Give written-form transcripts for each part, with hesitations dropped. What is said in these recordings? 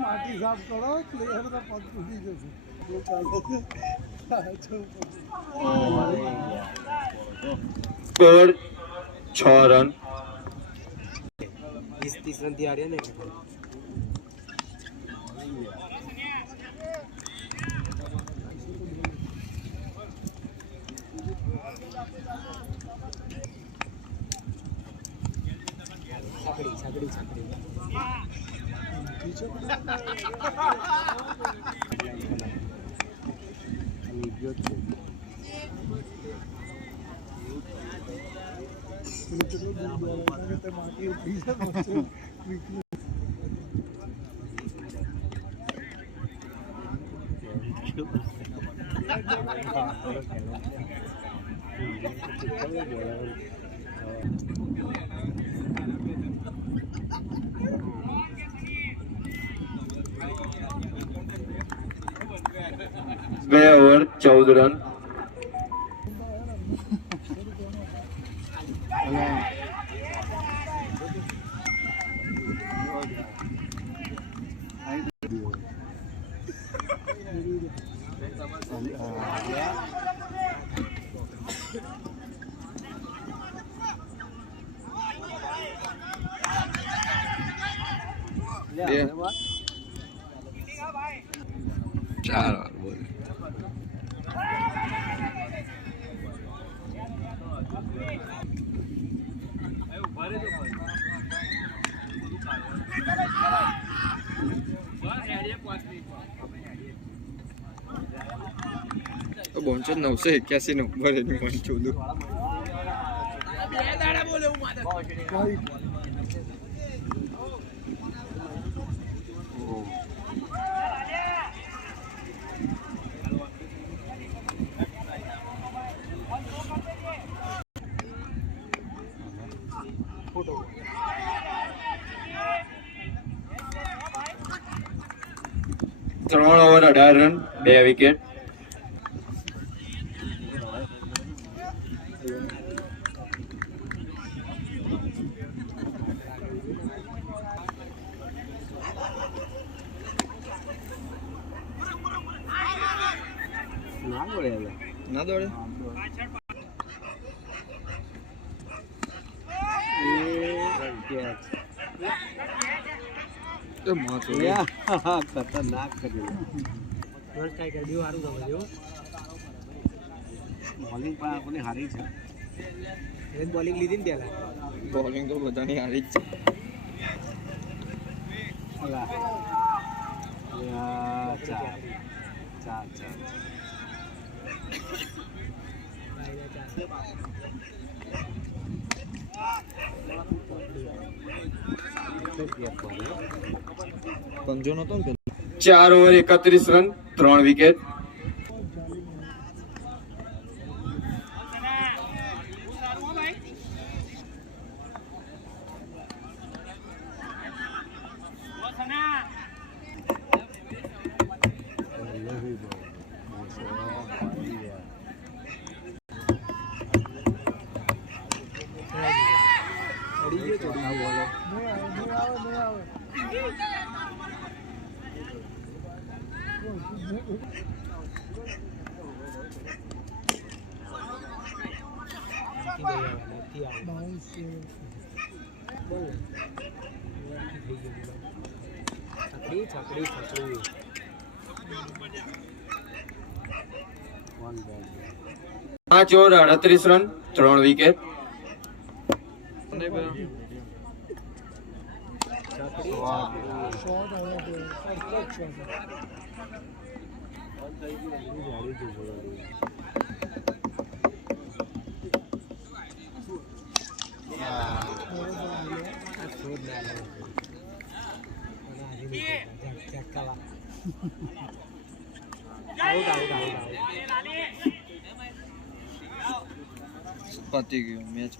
માટી સાફ કરો પ્લેયર તો પગ તૂટી જશે સ્કોર 6 રન 20-30 રન થી હાર્યા ને છાકડી બે ઓવર 14 રન ચાલો બોલ તો 981 નંબર એની 14 3 ઓવર 18 રન 2 વિકેટ ના દોડે ખતરનાક કર્યું બોલિંગ પણ આપણને હારી છે બોલિંગ લીધી ને પેલા બોલિંગ તો બધાની હારી જ છે ચાર પંજો નતો ને 4 ઓવર 31 રન 3 વિકેટ છકડી 5 ઓવર 38 રન 3 વિકેટ પતી ગયું મેચ.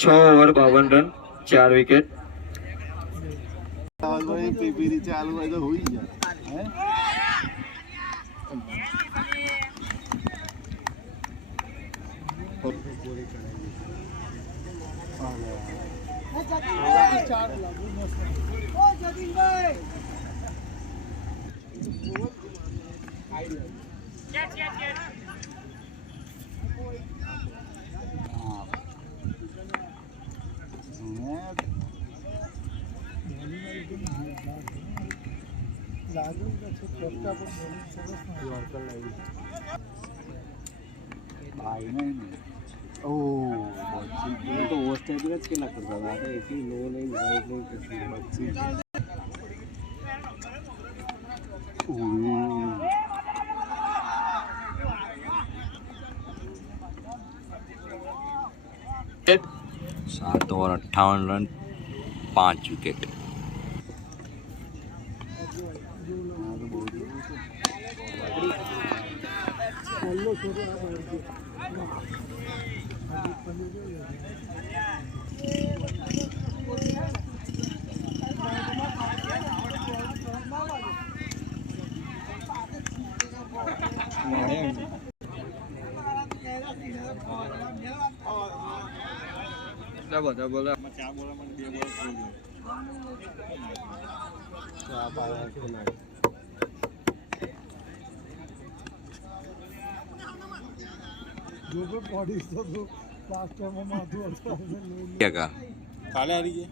છ ઓવર 52 રન 4 વિકેટ. ચાલુ હોય તો હોઈ જાય तो ओस्ट टाइप का खेला करता था ऐसी लो नहीं वाइड नहीं किसी बच्ची सात ओवर 58 रन 5 विकेट. ડબલ जो भी बॉडी तो लास्ट टाइम हम आधु क्या का काले आ रही है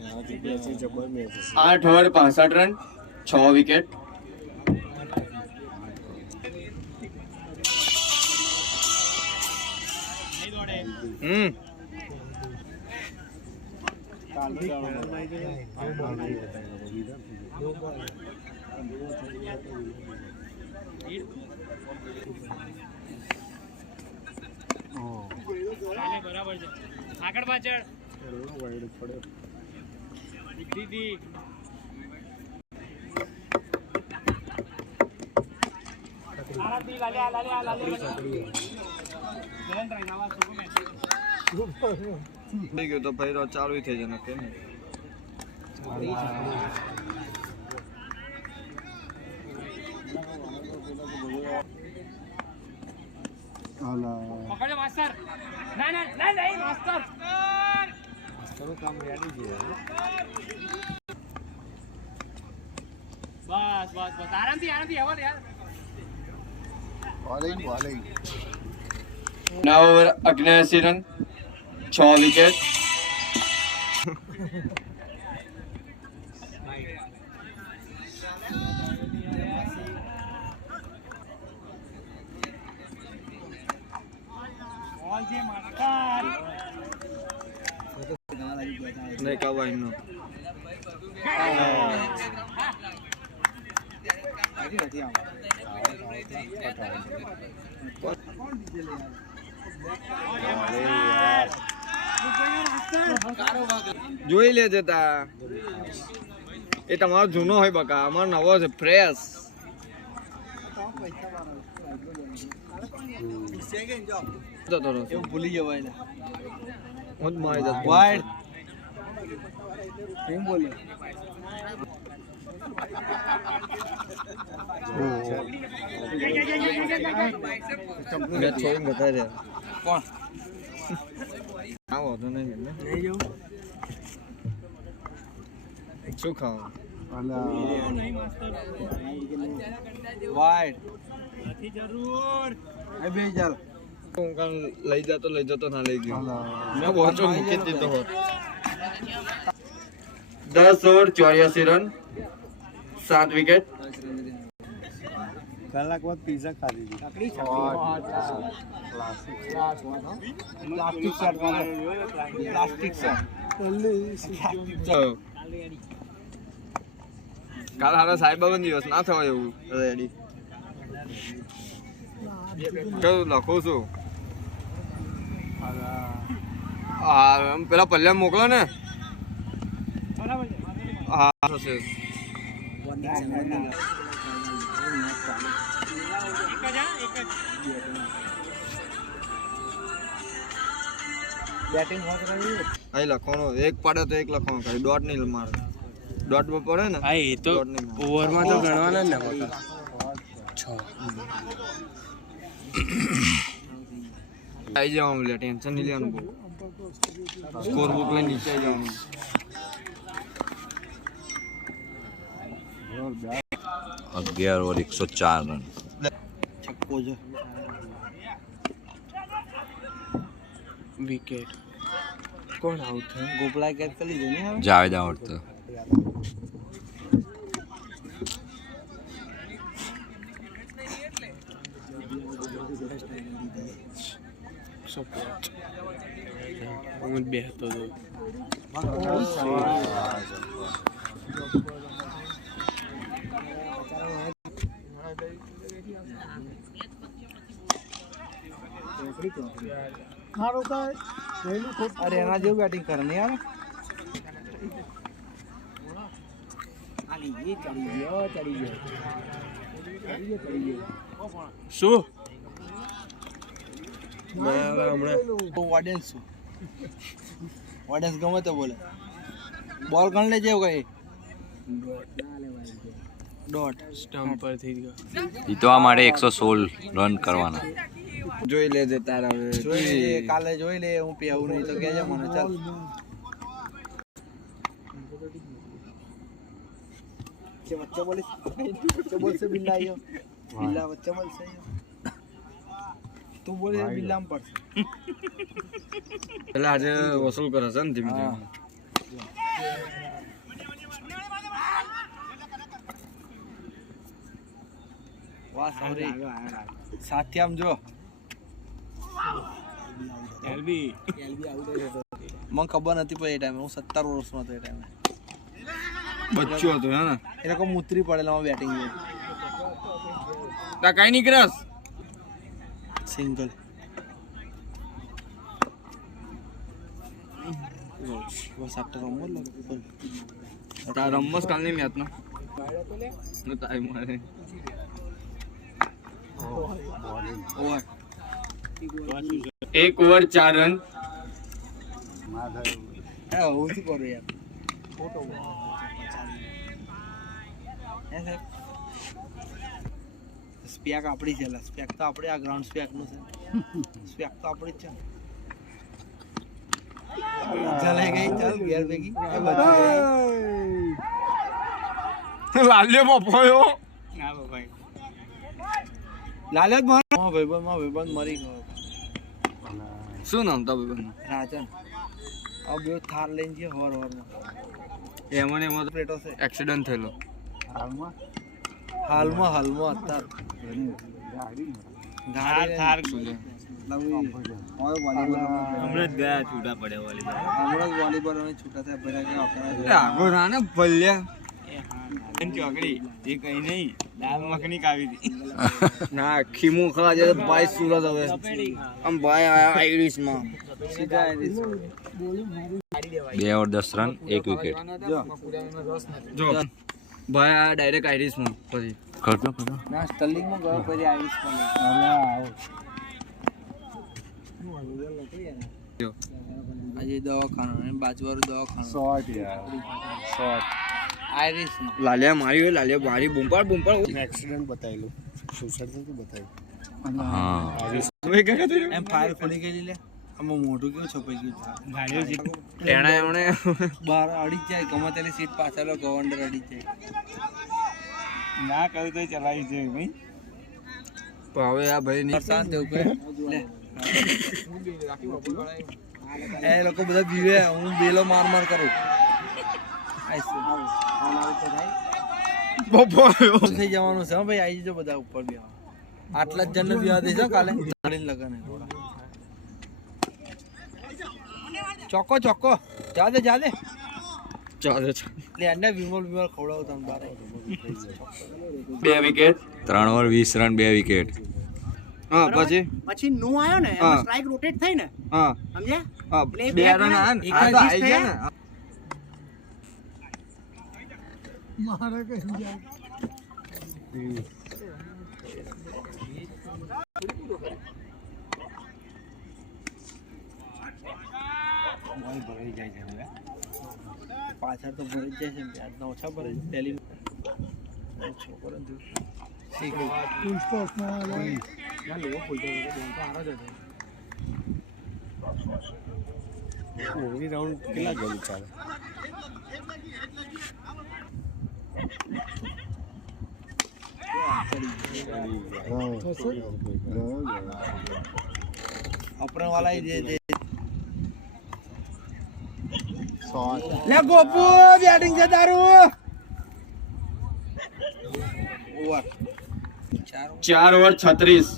यहाँ की प्लेस जबर में 8 ઓવર 65 રન 6 વિકેટ. બરાબર છે આગળ પાછળ દીદી આરામથી લાલ્યા થઈ ગયું તો ફેરો ચાલુ થઈ જશે કેમ પકડો માસ્ટર ના ના ના નહીં માસ્ટર કામ રેડી છે બસ બસ બસ આરામથી આવો યાર 9 ઓવર 79 રન 6 વિકેટ. બોલ છે માસ્ટર નહીં કવાય નો જોઈ લેજે તા એ તમારો જૂનો હોય બકા અમારો નવો છે ફ્રેશ જતો રહો એવું ભૂલી જવાય ને હું જ મારી જતો વાઈડ કેમ બોલે મેં છોડીને બતા રહ્યા કોણ આવો તો નહીં ને લઈ જાઉં શું ખાવું વાઈડ નથી જરૂર એ બે ચાલ હું કામ લઈ જતો ના લઈ ગયો મેં વોચો મૂકી દીધો હોત 10 ઓવર 84 રન 7 વિકેટ. કલાક બાદ પીઝા ખાધી હતી. તકડી પ્લાસ્ટિક શર્ટ પ્લાસ્ટિક શર્ટ કાલ હારા સાહેબાબા દિવસ ના થવાય એવું રેડી કયું લખું છું હા પેલા પલ્યા મોકલો ને હા થશે બેટિંગ હોત રહ્યું અહીં લખવાનો એક પડે તો એક લખવાનો ખાલી ડોટ નહીં મારે ડોટ પર પડે ને હા એ તો ડોટ નહીં મારે. ઓવરમાં તો ગણવાના જ ને હોતા. આવી જવાનું લે ટેન્શન નહીં લેવાનું બહુ સ્કોર બુક લઈને નીચે આવી જવાનું 11 ઓવર 104 રન. છક્કો છે વિકેટ કોણ આઉટ થયું? ગોપલા કેચ કરી લીધું ને હવે જાવેદ આઉટ તો સપોર્ટ હું જ બેસતો હતો. અરે એના જેવું બેટિંગ કરે ને યાર શું ઓડિયન્સ ગમે તો બોલે બોલ ગણ લેજે કઈ ડોટ સ્ટમ્પ પર થઈ ગયો. જીતવા માટે 116 રન કરવાના. જોઈ લેજે તારા હવે જોઈ લે કાલે જોઈ લે હું પેવું નહીં તો કહેજે મને ચાલ વચ્ચે બોલીશ વચ્ચે બોલશે બિલ્લા આયો બિલ્લા વચ્ચે બોલશે તું બોલે બિલ્લા માં પડશે પેલા આજે વસૂલ કરે છે ને ધીમે ધીમે વાહ સાવરી સાથે આમ જો એલબી મને ખબર નથી પણ એ ટાઈમે હું 17 વર્ષનો હતો એ ટાઈમે બચ્ચો હતો હે ને એ લોકો મૂતરી પડેલા બેટિંગ તા કઈ નીકળસ સિંગલ બસ આટલો રમવો લાગે તા રમસ કાલની મેચ નો ટાઈમ મારે ઓવર 1 ઓવર 4 રન હે હું શું કરું યાર ફોટો હે સાહેબ સ્પેક આપણી છે સ્પેક તો આપણે આ ગ્રાઉન્ડ સ્પેક નું છે સ્પેક તો આપણી જ છે ચાલે ગઈ ચાલ ઘેર ભેગી એ બચી લાલ્યો બફોયો ના ભાઈ લાલ્યો જ મારો ભાઈબંધ મરી ગયો શું નામ તા ભાઈ રાજન આ બે થાર લઈને જે હવાર એમાં ને એમાં પ્લેટો છે એક્સિડન્ટ થયેલો હાલમાં અત્યારે ગાડી થાર નવી હમણાં જ ગયા છૂટા પડે વાલી હમણાં જ વોલીબોલ અને છૂટા થયા ભર્યા ગયા આપણે આગો રાને ભલ્યા ચોકડી એ કઈ નહીં દાલ મખની કાવી હતી ના ખીમું ખાવા જાય તો ભાઈ સુરત હવે આમ ભાઈ આયા આઈરિશ માં સીધા એની 2 ઓવર 10 રન 1 વિકેટ. જો ભાઈ આ ડાયરેક્ટ આઈરિશ માં પછી કરતો ના સ્ટર્લિંગ માં ગયો પછી આઈરિશ માં જો આજે દવાખાનું અને બાજુવાળું દવાખાનું શોર્ટ યાર શોર્ટ આઈરિશ નો લાલિયા મારી હોય લાલિયા મારી બુંપાડ એક્સિડન્ટ બતાવેલું સુસાઇડ નથી બતાવ્યું હા એમ ફાયર ખોલી ગયેલી લે આમાં મોઢું કેવું છપાઈ ગયું ગાડીઓ એણે એમણે બહાર અડી જ જાય ગમે તેની સીટ પાછળ ગવંડર અડી જ જાય ના કહ્યું તો ચલાવી છે ભાઈ પણ હવે આ ભાઈ ની શાંત એવું કહે લે એ લોકો બધા બીવે હું બેલો માર કરું થઈ જવાનું છે ભાઈ, આવી જજો બધા ઉપર બી. આટલા જ જણને વિવાહ દેજો કાલે લગન. ચોક્કો ચોક્કો જા દે ચાલે એટલે એને વિમલ ખવડાવો તમે બારે. 2 વિકેટ. 3 over 20 run 2 wicket. હા પછી નો આવ્યો ને હા. સ્ટ્રાઇક રોટેટ થઈ ને, હા સમજ્યા? હા, એટલે 2 રન રન આ એક તો જ આવી ગયા ને. પાછળ તો ભરી જ જાય છે ને, આજના ઓછા ભરે છે. પહેલી છોકરો ઓગણી રાઉન્ડ કેટલા ગયું ચાલે? અપને વાલા જે લે ગોપુ બેટિંગ છે તારું. Over 4 over 36.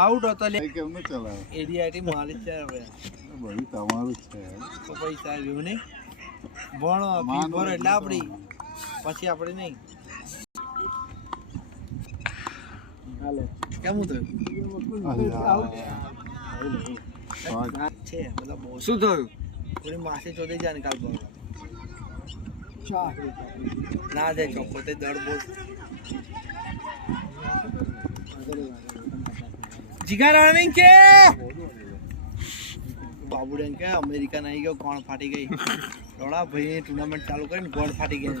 આઉટ હતો લે. કેમનું ચલાવે? એરિયા માલિક છે હવે. બધું તમારું જ છે. તો પૈસા આવ્યું નહીં, ભણો ફી ભરો એટલે આપડી, પછી આપણે નહીં. હાલો કેમું થયું છે બધા બહુ શું થયું? થોડી માસી ચોધી જાય ને કાલ પર ના જાય ચોખ્ખો તે દળ બહુ જીગા રનિંગ કે બાબુડે કે અમેરિકા નહીં ગયો, કોણ ફાટી ગઈ. રોડા ભાઈ ટુર્નામેન્ટ ચાલુ કરીને ગોળ ફાટી ગઈ.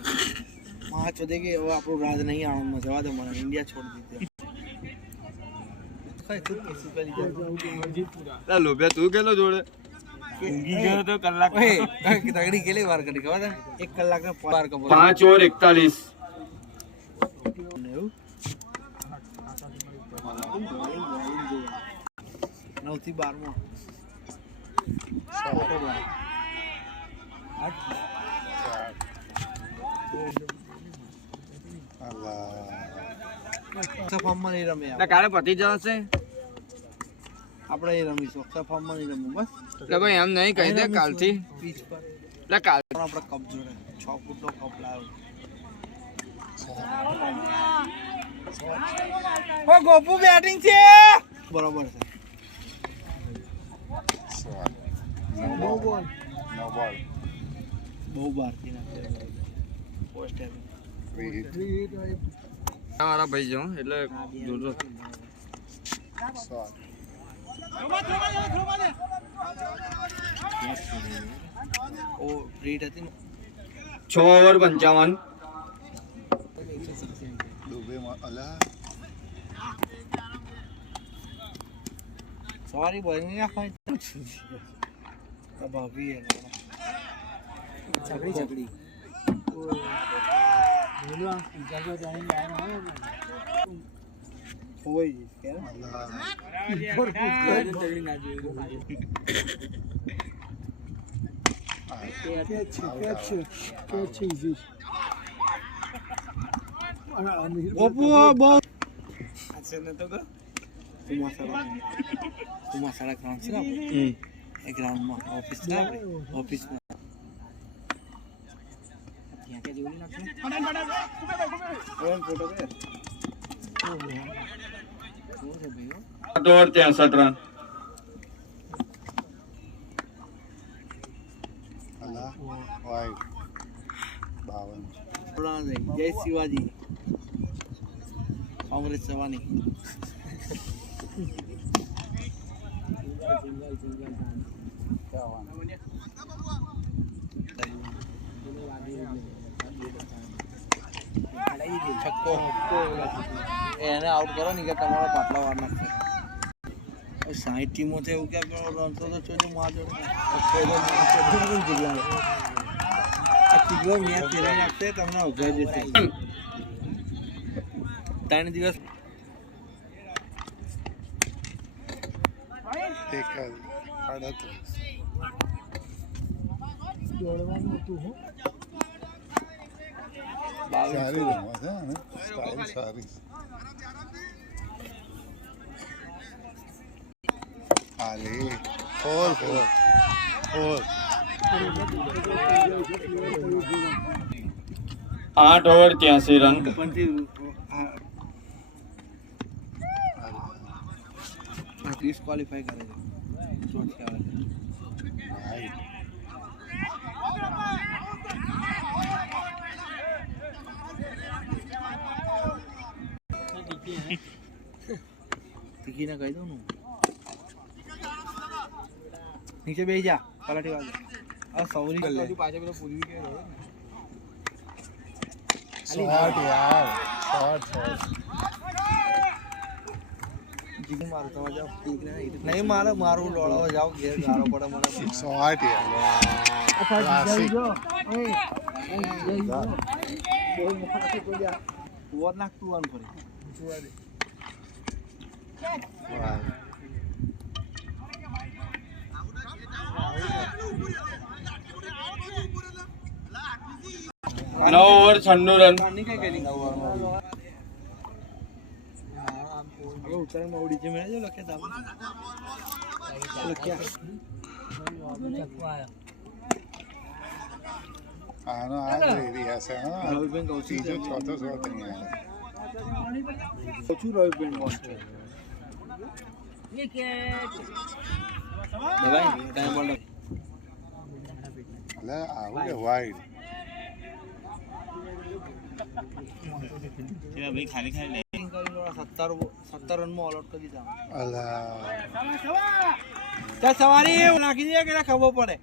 માં ચોદે કે હવે આપણું રાજ નહીં આણંદમાં જવા દે, મને ઇન્ડિયા છોડી દીધી. લોભ્યા તું કેટલો જોડે? ઊંઘી ગયો તો કલાક. તગડી કેટલી વાર કરી ખબર છે? 1 કલાક ને 4 કપ 5 ઓવર 41. એવું 9 થી 12 માં ફોર્મમાં નહીં રમે એટલે કાલે પતી જશે. આપણે એ રમીશું. અક્ષર ફોર્મમાં નહીં રમવું બસ. એટલે ભાઈ એમ નહીં કહી દે કાલથી. પીચ પર એટલે કાલ આપણે કપ જોડે 6 ફૂટનો કપ લાવ્યો. ઓ ગોપુ બેટિંગ છે બરોબર છે. નો બોલ. બહુ બહારથી નાખે પોસ્ટ મારા ભાઈ જો એટલે જોજો. ઓ રીડ હતી 6 ઓવર 55. સવારી બની નાખાય ભાભી છકડી હોય કે કુમાસાડા ગ્રાઉન્ડ છે ને એ ગ્રાઉન્ડમાં ઓફિસ છે આપણે ઓફિસમાં ત્યાં કે જેવું લાગશે ફોટો કે 8 ઓવર 63 રન. જય શિવાજી કોંગ્રેસ સવાની છક્કો એને આઉટ કરો ને કે તમારો પાટલા વાર નાખશે. 60 ટીમો છે એવું ક્યાં રણતો તો ચોજો માં જોડે મેચ ફેરાઈ નાખશે તમને ઉઘાઈ જશે 3 દિવસ. સારી રમત છે અને સ્ટાઇલ સારી છે. હાલે 4 8 ઓવર 83 રન. ડિસ્ક્વોલિફાય કરે છે શોર્ટ કહેવાય. ટીકીને કહી દઉં નીચે બેસી જા પલાટી વાગે. આ સૌરી કર લે. શોર્ટ યાર શોર્ટ જીગી મારું તમે જાઓ નહીં મારે મારું લોડાવા જાઓ ઘેર ગારો પડે મને. શોર્ટ યાર ક્લાસિક. ઓવર નાખતું આન ફરી નવ ઓવર 96 રન. પાણી કઈ કરી હવે ઉત્તરાયણમાં ઉડી છે મેં જો લખ્યા હતા લખ્યા આનો આ એરિયા છે હા. રવિબેન કહું છું ત્રીજો ચોથો શોટ અહીંયા ઓછું રવિબેન કહું છું દબાઈ ટાઈમ બોલ એટલે આવું કે વાઈડ. ભાઈ ખાલી ખાલી 17 રનમાં ઓલ આઉટ કરી દીધા. અલા ચાલ સવારી એવું નાખી દે કે ખબર પડે.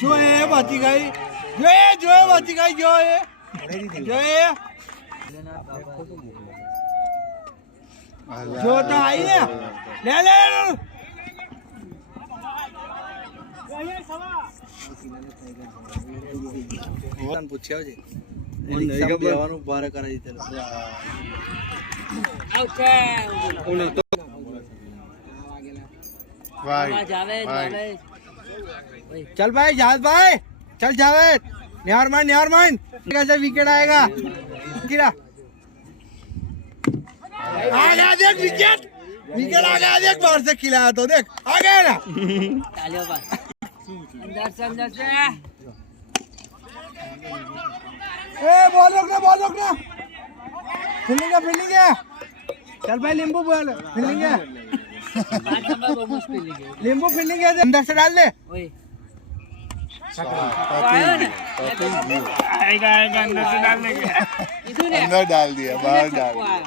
જો એ બચી ગઈ જો એ બચી ગઈ જો એ જો તો આઈ ને લે પૂછ્યા છે બેવાનું ભારે કરાવી દીધેલું. વાઈડ चल भाई जावेद भाई चल जावेद निहार माइन कैसे विकेट आएगा गिरा आ गया देख विकेट आ गया देख बाहर से खिलाया तो देख आ गया ना ए बॉल रोकना फील्डिंग है चल भाई लींबू बॉल फील्डिंग है लींबू फील्डिंग है अंदर से डाल दे आएगा अंदर से डाल देंगे. अंदर डाल दिया बाहर डाल दिया.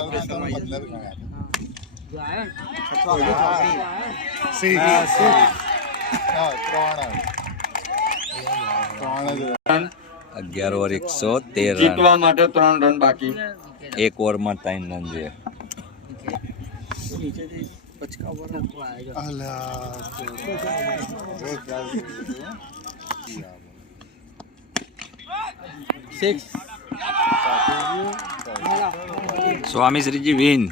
अंदर રન. 11 over 113 run. જીતવા માટે 3 રન બાકી. 1 ઓવરમાં 3 રન જોઈએ. નીચેથી પચકા ઉપર અલા સિક્સ સ્વામી શ્રીજી વિન.